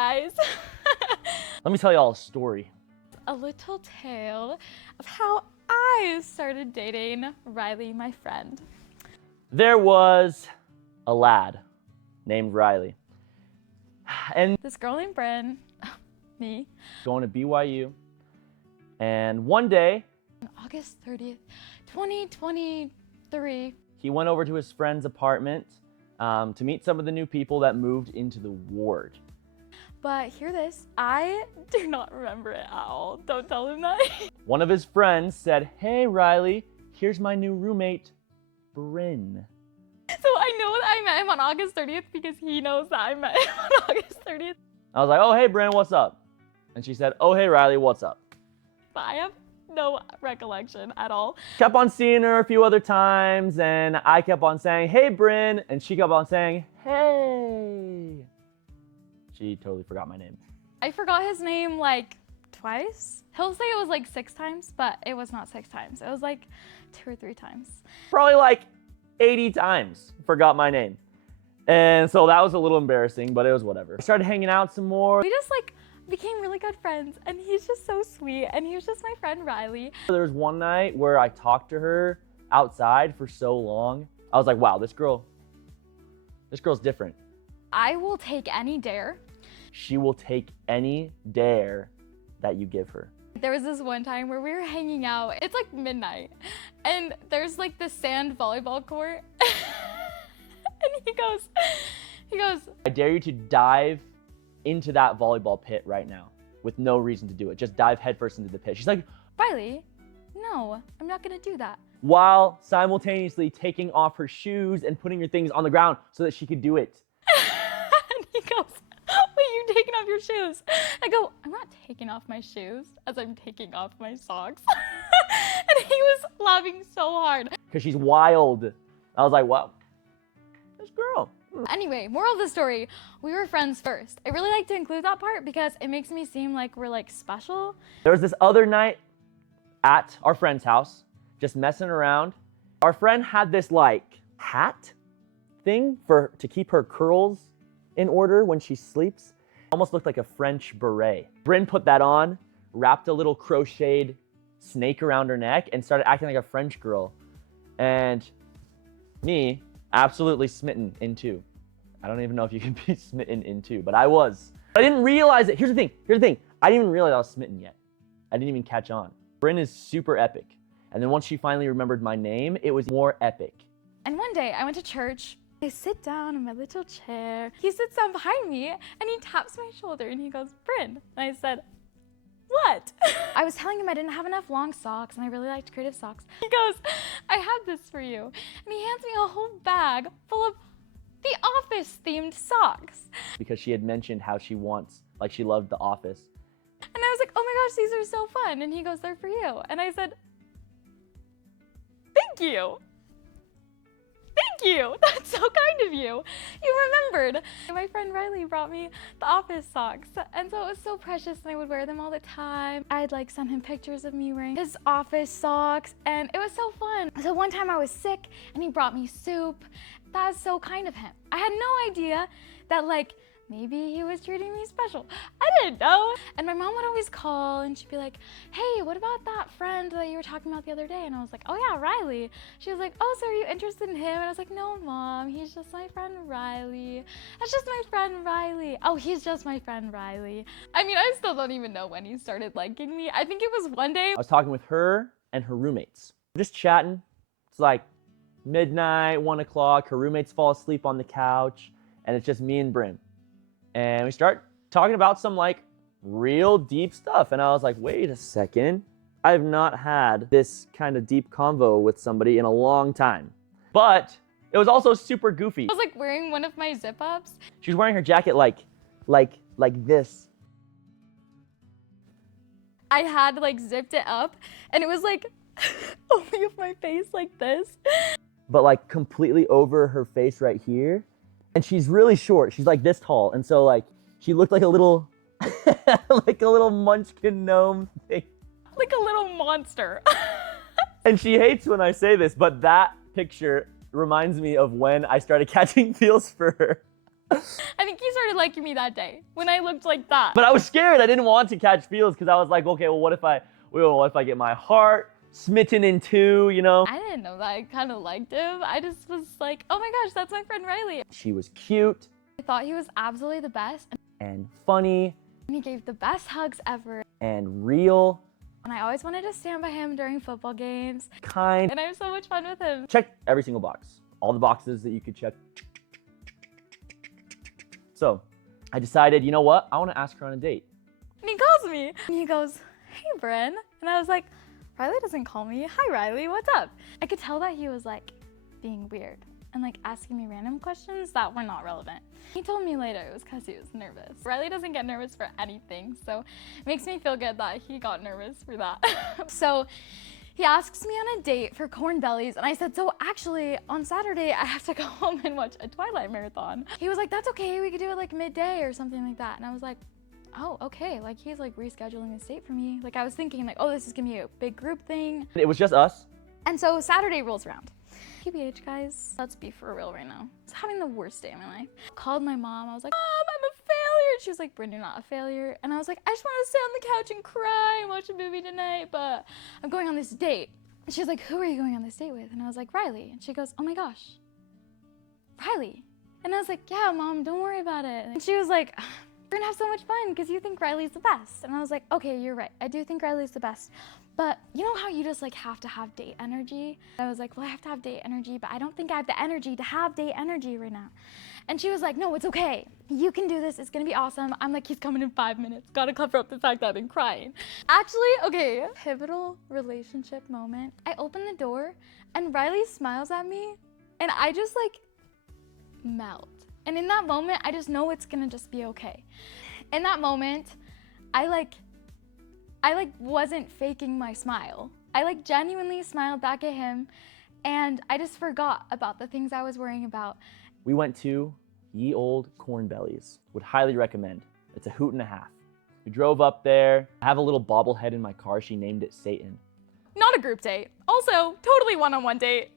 guys. Let me tell y'all a story. A little tale of how I started dating Riley, my friend. There was a lad named Riley. And This girl named Brynn, me, going to BYU. And one day, on August 30th, 2023. he went over to his friend's apartment to meet some of the new people that moved into the ward. But hear this, I do not remember it at all. Don't tell him that. One of his friends said, "Hey, Riley, here's my new roommate, Brynn." So I know that I met him on August 30th because he knows that I met him on August 30th. I was like, "Oh, hey, Brynn, what's up?" And she said, "Oh, hey, Riley, what's up?" But I have no recollection at all. Kept on seeing her a few other times, and I kept on saying, "Hey, Brynn," and she kept on saying, "Hey." She totally forgot my name. I forgot his name like twice. He'll say it was like 6 times, but it was not 6 times. It was like 2 or 3 times. Probably like 80 times forgot my name. And so that was a little embarrassing, but it was whatever. I started hanging out some more. We just like became really good friends, and he's just so sweet, and he was just my friend Riley. There was one night where I talked to her outside for so long. I was like, wow, this girl's different. I will take any dare. She will take any dare that you give her. There was this one time where we were hanging out. It's like midnight, and there's like this sand volleyball court. And he goes, I dare you to dive into that volleyball pit right now with no reason to do it. Just dive headfirst into the pit. She's like, Riley, no, I'm not gonna do that. while simultaneously taking off her shoes and putting her things on the ground so that she could do it. And he goes, wait, you're taking off your shoes. I go, I'm not taking off my shoes as I'm taking off my socks. And he was laughing so hard. Because she's wild. I was like, wow, this girl. Anyway, moral of the story, we were friends first. I really like to include that part because it makes me seem like we're like special. There was this other night at our friend's house, just messing around. Our friend had this like hat thing to keep her curls in order when she sleeps. Almost looked like a French beret. Brynn put that on, wrapped a little crocheted snake around her neck, and started acting like a French girl. And me, absolutely smitten in two. I don't even know if you can be smitten in two, but I was. I didn't realize it. Here's the thing. I didn't even realize I was smitten yet. I didn't even catch on. Brynn is super epic. And then once she finally remembered my name, it was more epic. And one day I went to church. I sit down in my little chair. He sits down behind me and he taps my shoulder and he goes, Brynn. And I said, what? I was telling him I didn't have enough long socks and I really liked creative socks. He goes, I have this for you. And he hands me a whole bag full of the Office themed socks. Because she had mentioned how she loved The Office. And I was like, oh my gosh, these are so fun. And he goes, they're for you. And I said, thank you. Thank you. That's so kind of you. You remembered. My friend Riley brought me the Office socks. And so it was so precious and I would wear them all the time. I'd like send him pictures of me wearing his Office socks and it was so fun. So one time I was sick and he brought me soup. That is so kind of him. I had no idea that like maybe he was treating me special. I didn't know. And my mom would always call and she'd be like, hey, what about that friend that you were talking about the other day? And I was like, oh yeah, Riley. She was like, oh, so are you interested in him? And I was like, no, Mom, he's just my friend Riley. That's just my friend Riley. Oh, he's just my friend Riley. I mean, I still don't even know when he started liking me. I think it was one day. I was talking with her and her roommates. Just chatting. It's like midnight, 1 o'clock. Her roommates fall asleep on the couch and it's just me and Brynn. And we start talking about some like real deep stuff. And I was like, wait a second. I've not had this kind of deep convo with somebody in a long time. But it was also super goofy. I was like wearing one of my zip ups. She was wearing her jacket like this. I had like zipped it up and it was like only of my face like this. But like completely over her face right here. And she's really short. She's like this tall. And so like she looked like a little like a little munchkin gnome thing. Like a little monster. And she hates when I say this, but that picture reminds me of when I started catching feels for her. I think he started started liking me that day when I looked like that. But I was scared. I didn't want to catch feels because I was like, okay, well, what if I get my heart smitten in two, you know? I didn't know that I kind of liked him. I just was like, oh my gosh, that's my friend Riley. She was cute I thought he was absolutely the best. and funny And he gave the best hugs ever. and real, And I always wanted to stand by him during football games. kind. And I have so much fun with him. Check every single box. All the boxes that you could check. So I decided, you know what? I want to ask her on a date. And he calls me. And he goes, hey, Brynn. And I was like, Riley doesn't call me. Hi, Riley. What's up? I could tell that he was like being weird and like asking me random questions that were not relevant. He told me later it was because he was nervous. Riley doesn't get nervous for anything, so it makes me feel good that he got nervous for that. So he asks me on a date for corn bellies, and I said, so actually on Saturday I have to go home and watch a Twilight marathon. He was like, that's okay, we could do it like midday or something like that. And I was like, oh, okay, like he's like rescheduling this date for me. Like I was thinking like, oh, this is gonna be a big group thing. It was just us. And so Saturday rolls around. TBH, guys, let's be for real right now. I was having the worst day of my life. Called my mom. I was like, Mom, I'm a failure. She was like, Brynn, you're not a failure. And I was like, I just want to sit on the couch and cry and watch a movie tonight, but I'm going on this date. And she was like, who are you going on this date with? And I was like, Riley. And she goes, oh my gosh, Riley. And I was like, yeah, Mom, don't worry about it. And she was like, we're gonna have so much fun because you think Riley's the best. And I was like, okay, you're right. I do think Riley's the best. But you know how you just like have to have date energy? I was like, well, I have to have date energy, but I don't think I have the energy to have date energy right now. And she was like, no, it's okay. You can do this. It's gonna be awesome. I'm like, he's coming in 5 minutes. Gotta cover up the fact that I've been crying. Actually, okay, pivotal relationship moment. I open the door and Riley smiles at me and I just like melt. And in that moment, I just know it's gonna just be okay. In that moment, I wasn't faking my smile. I like genuinely smiled back at him and I just forgot about the things I was worrying about. We went to Ye Old Corn Bellies. Would highly recommend. It's a hoot and a half. We drove up there. I have a little bobblehead in my car. She named it Satan. Not a group date. Also, totally one-on-one date.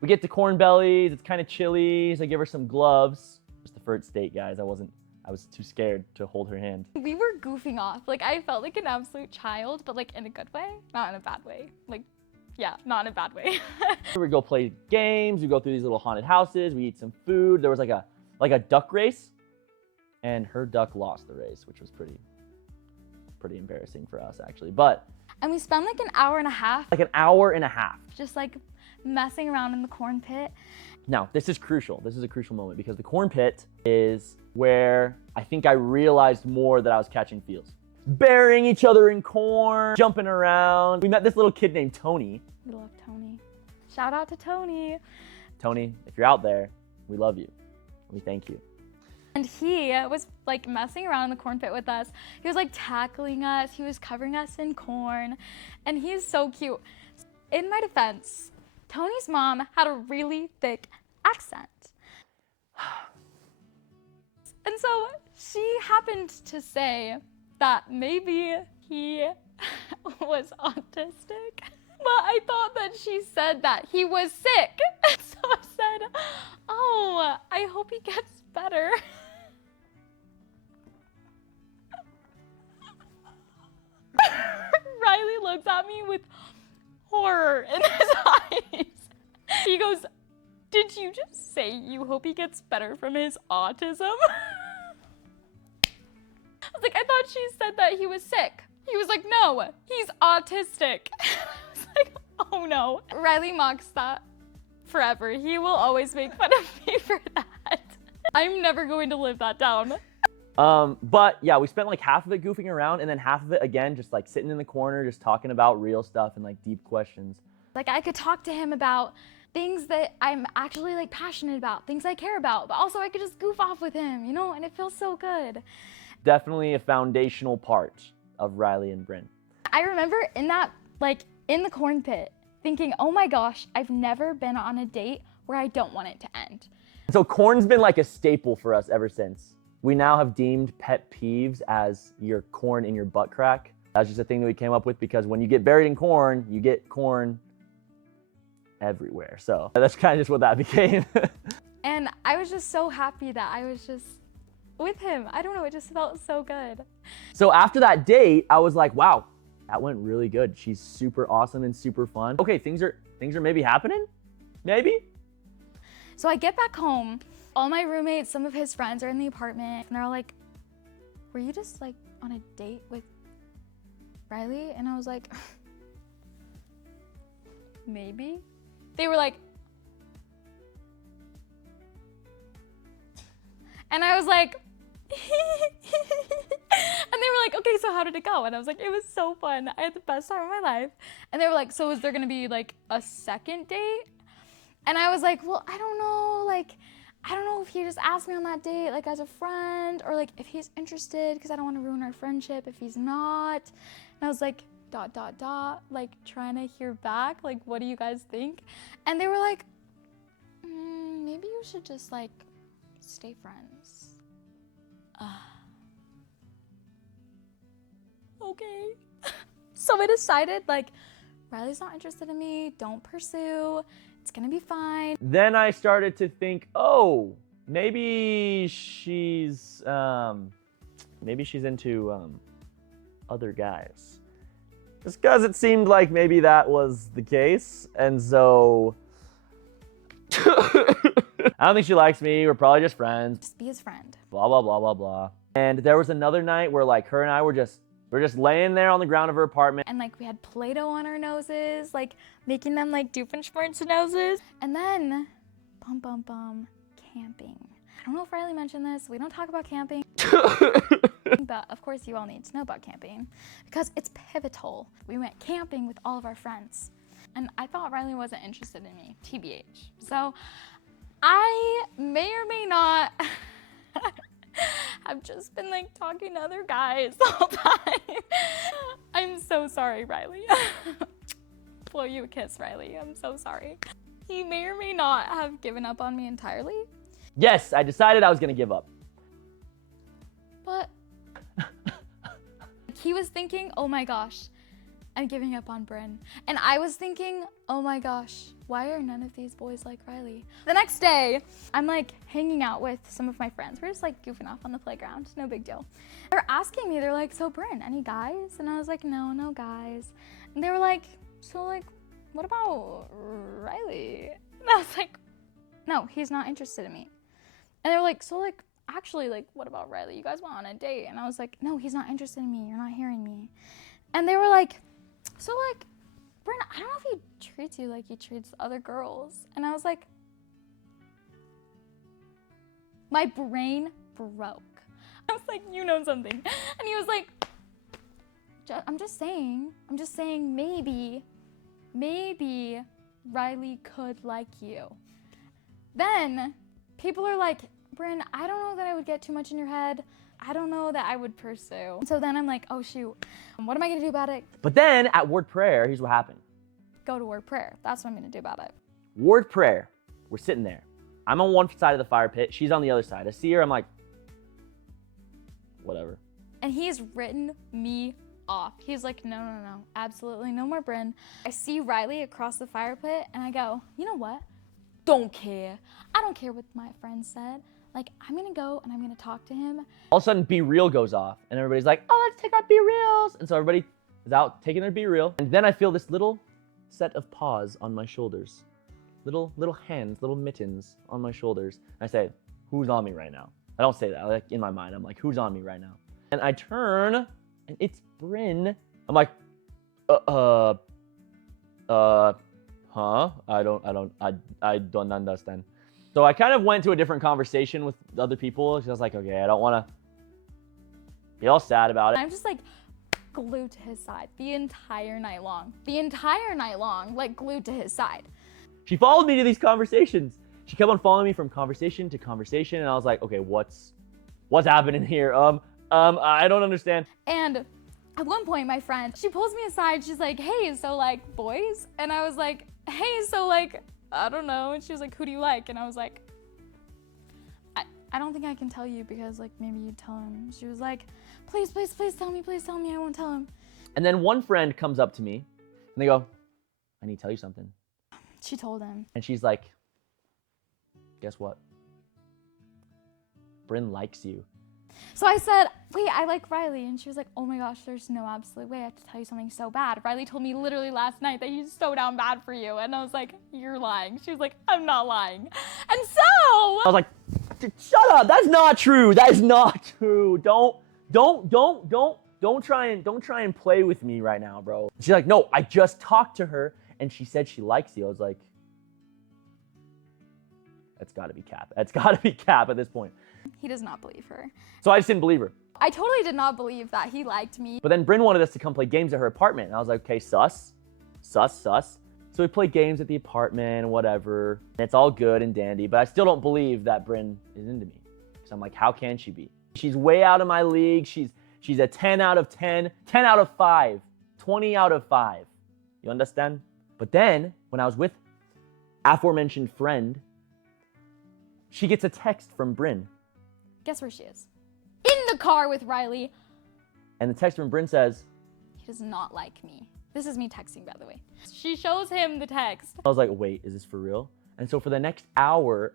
We get to Corn Bellies. It's kind of chilly, so I give her some gloves. It was the first date, guys. I was too scared to hold her hand. We were goofing off. Like, I felt like an absolute child, but like in a good way, not in a bad way. Like, yeah, not in a bad way. We go play games. We go through these little haunted houses. We eat some food. There was like a duck race, and her duck lost the race, which was pretty embarrassing for us actually. But and we spent like an hour and a half. Like an hour and a half. Just like messing around in the corn pit. Now, this is crucial. This is a crucial moment because the corn pit is where I think I realized more that I was catching feels. Burying each other in corn, jumping around. We met this little kid named Tony. We love Tony. Shout out to Tony. Tony, if you're out there, we love you. We thank you. And he was like messing around in the corn pit with us. He was like tackling us. He was covering us in corn. And he's so cute. In my defense, Tony's mom had a really thick accent. And so she happened to say that maybe he was autistic. But I thought that she said that he was sick. So I said, oh, I hope he gets better. Riley looks at me with horror in his eyes. He goes, did you just say you hope he gets better from his autism? I was like, I thought she said that he was sick. He was like, no, he's autistic. I was like, oh no. Riley mocks that forever. He will always make fun of me for that. I'm never going to live that down. But yeah, we spent like half of it goofing around and then half of it again, just like sitting in the corner, just talking about real stuff and like deep questions. Like I could talk to him about things that I'm actually like passionate about, things I care about, but also I could just goof off with him, you know, and it feels so good. Definitely a foundational part of Riley and Brynn. I remember in that, like in the corn pit, thinking, oh my gosh, I've never been on a date where I don't want it to end. So corn's been like a staple for us ever since. We now have deemed pet peeves as your corn in your butt crack. That's just a thing that we came up with because when you get buried in corn, you get corn everywhere. So that's kind of just what that became. And I was just so happy that I was just with him. I don't know, it just felt so good. So after that date, I was like, wow, that went really good. She's super awesome and super fun. Okay, things are maybe happening? Maybe? So I get back home, all my roommates, some of his friends are in the apartment, and they're all like, were you just like on a date with Riley? And I was like, maybe. They were like, and I was like, and they were like, okay, so how did it go? And I was like, it was so fun. I had the best time of my life. And they were like, so is there gonna be like a second date? And I was like, well, I don't know. Like, I don't know if he just asked me on that date, like as a friend, or like if he's interested, because I don't want to ruin our friendship if he's not. And I was like, ... like trying to hear back, like, what do you guys think? And they were like, maybe you should just like stay friends. Okay. So I decided, like, Riley's not interested in me, don't pursue, it's gonna be fine. Then I started to think, oh, maybe she's into other guys. Just because it seemed like maybe that was the case. And so I don't think she likes me. We're probably just friends. Just be his friend. Blah, blah, blah, blah, blah. And there was another night where like her and I were just laying there on the ground of her apartment. And like we had Play-Doh on our noses, like making them like Doofenshmirtz noses. And then, camping. I don't know if Riley mentioned this. We don't talk about camping. But of course you all need to know about camping because it's pivotal. We went camping with all of our friends. And I thought Riley wasn't interested in me, TBH. So I may or may not I've just been like talking to other guys the whole time. I'm so sorry, Riley. Blow you a kiss, Riley. I'm so sorry. He may or may not have given up on me entirely. Yes, I decided I was gonna give up. But he was thinking, oh my gosh, I'm giving up on Brynn. And I was thinking, oh my gosh, why are none of these boys like Riley? The next day, I'm like hanging out with some of my friends. We're just like goofing off on the playground, no big deal. They're asking me, they're like, so Brynn, any guys? And I was like, no guys. And they were like, so like, what about Riley? And I was like, no, he's not interested in me. And they were like, so like, actually, like, what about Riley? You guys went on a date. And I was like, no, he's not interested in me. You're not hearing me. And they were like, so like, Brynn, I don't know if he treats you like he treats other girls. And I was like, my brain broke. I was like, you know something. And he was like, I'm just saying maybe Riley could like you. Then people are like, Brynn, I don't know that I would get too much in your head. I don't know that I would pursue. So then I'm like, oh shoot, what am I gonna do about it? But then at word prayer, here's what happened. Go to word prayer. That's what I'm gonna do about it. Word prayer, we're sitting there. I'm on one side of the fire pit, she's on the other side. I see her, I'm like, whatever. And he's written me off. He's like, no, absolutely no more Brynn. I see Riley across the fire pit and I go, you know what? Don't care. I don't care what my friend said. Like, I'm gonna go and I'm gonna talk to him. All of a sudden, Be Real goes off, and everybody's like, oh, let's take our Be Reals. And so everybody is out taking their Be Real. And then I feel this little set of paws on my shoulders. Little hands, little mittens on my shoulders. And I say, who's on me right now? I don't say that. Like, in my mind, I'm like, who's on me right now? And I turn, and it's Brynn. I'm like, huh? I don't understand. So I kind of went to a different conversation with other people. I was like, okay, I don't want to be all sad about it. I'm just like glued to his side the entire night long, like glued to his side. She followed me to these conversations. She kept on following me from conversation to conversation, and I was like, okay, what's happening here? I don't understand. And at one point, my friend, she pulls me aside. She's like, hey, so like boys? And I was like, hey, so like, I don't know. And she was like, who do you like? And I was like, I don't think I can tell you because like maybe you'd tell him. She was like, please tell me, I won't tell him. And then one friend comes up to me and they go, I need to tell you something. She told him. And she's like, guess what? Brynn likes you. So I said, wait, I like Riley. And she was like, oh my gosh, there's no absolute way. I have to tell you something so bad. Riley told me literally last night that he's so down bad for you. And I was like, you're lying. She was like, I'm not lying. And so I was like, shut up. That's not true. That is not true. Don't try and play with me right now, bro. She's like, no, I just talked to her and she said she likes you. I was like, that's gotta be cap. That's gotta be cap at this point. he does not believe her. So I just didn't believe her. I totally did not believe that he liked me. But then Brynn wanted us to come play games at her apartment. And I was like, okay, sus. So we play games at the apartment, whatever. And it's all good and dandy, but I still don't believe that Brynn is into me. Because I'm like, how can she be? She's way out of my league. She's a 10 out of 10, 10 out of 5, 20 out of 5. You understand? But then, when I was with aforementioned friend, she gets a text from Brynn. Guess where she is? In the car with Riley. And the text from Brynn says, He does not like me. This is me texting, by the way. She shows him the text. I was like, wait, is this for real? And so for the next hour,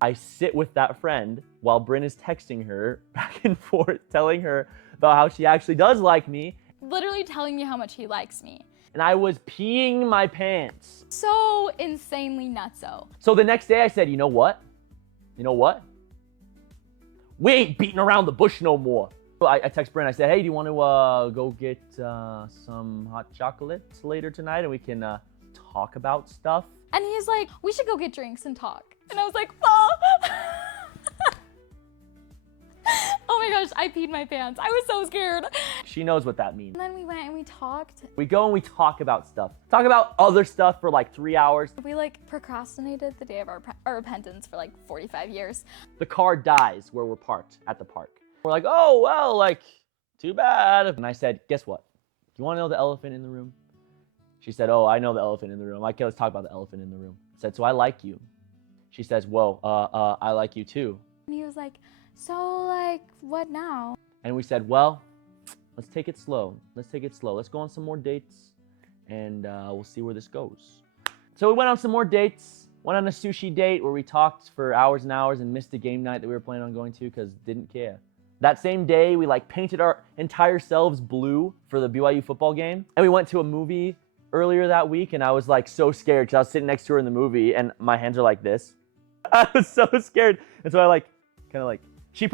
I sit with that friend while Brynn is texting her back and forth, telling her about how she actually does like me. Literally telling me how much he likes me. And I was peeing my pants. So insanely nutso. So the next day I said, you know what? We ain't beating around the bush no more. I text Brynn, I said, hey, do you want to go get some hot chocolates later tonight and we can talk about stuff? And he's like, we should go get drinks and talk. And I was like, oh. Oh my gosh, I peed my pants. I was so scared. She knows what that means. And then we went and we talked. We go and we talk about stuff. Talk about other stuff for like 3 hours. We like procrastinated the day of our repentance for like 45 years. The car dies where we're parked at the park. We're like, oh, well, like, too bad. And I said, guess what? You want to know the elephant in the room? She said, oh, I know the elephant in the room. Like, let's talk about the elephant in the room. I said, so I like you. She says, whoa, I like you too. And he was like, so like, what now? And we said, well, let's take it slow. Let's go on some more dates and we'll see where this goes. So we went on some more dates. Went on a sushi date where we talked for hours and hours and missed a game night that we were planning on going to because didn't care. That same day, we like painted our entire selves blue for the BYU football game. And we went to a movie earlier that week and I was like so scared because I was sitting next to her in the movie and my hands are like this. I was so scared. And so I like, kind of like, she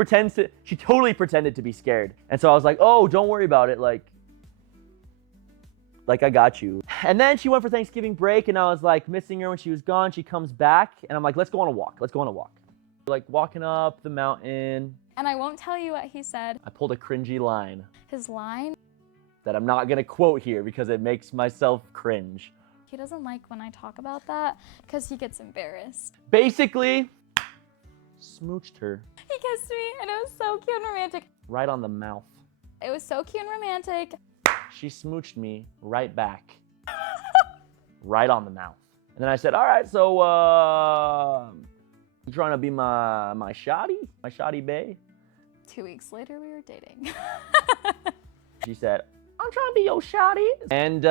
totally pretended to be scared. And so I was like, oh, don't worry about it. Like I got you. And then she went for Thanksgiving break and I was like missing her when she was gone. She comes back and I'm like, let's go on a walk. We're like walking up the mountain. And I won't tell you what he said. I pulled a cringy line. His line? That I'm not gonna quote here because it makes myself cringe. He doesn't like when I talk about that because he gets embarrassed. Basically, smooched her. He kissed me and it was so cute and romantic. Right on the mouth. It was so cute and romantic. She smooched me right back. Right on the mouth. And then I said, all right, so, you trying to be my shawty? My shawty bae? 2 weeks later, we were dating. She said, I'm trying to be your shawty. And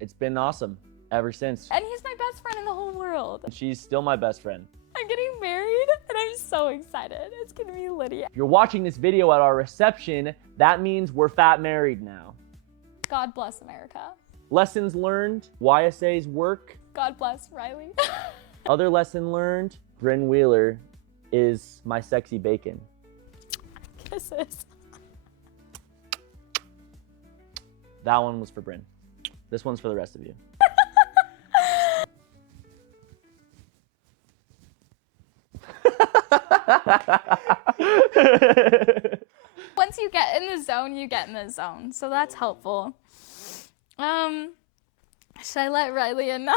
it's been awesome ever since. And he's my best friend in the whole world. And she's still my best friend. I'm getting married and I'm so excited. It's gonna be Lydia. If you're watching this video at our reception, that means we're fat married now. God bless America. Lessons learned, YSA's work. God bless Riley. Other lesson learned, Brynn Wheeler is my sexy bacon. Kisses. That one was for Brynn. This one's for the rest of you. Once you get in the zone, you get in the zone. So that's helpful. Should I let Riley in now?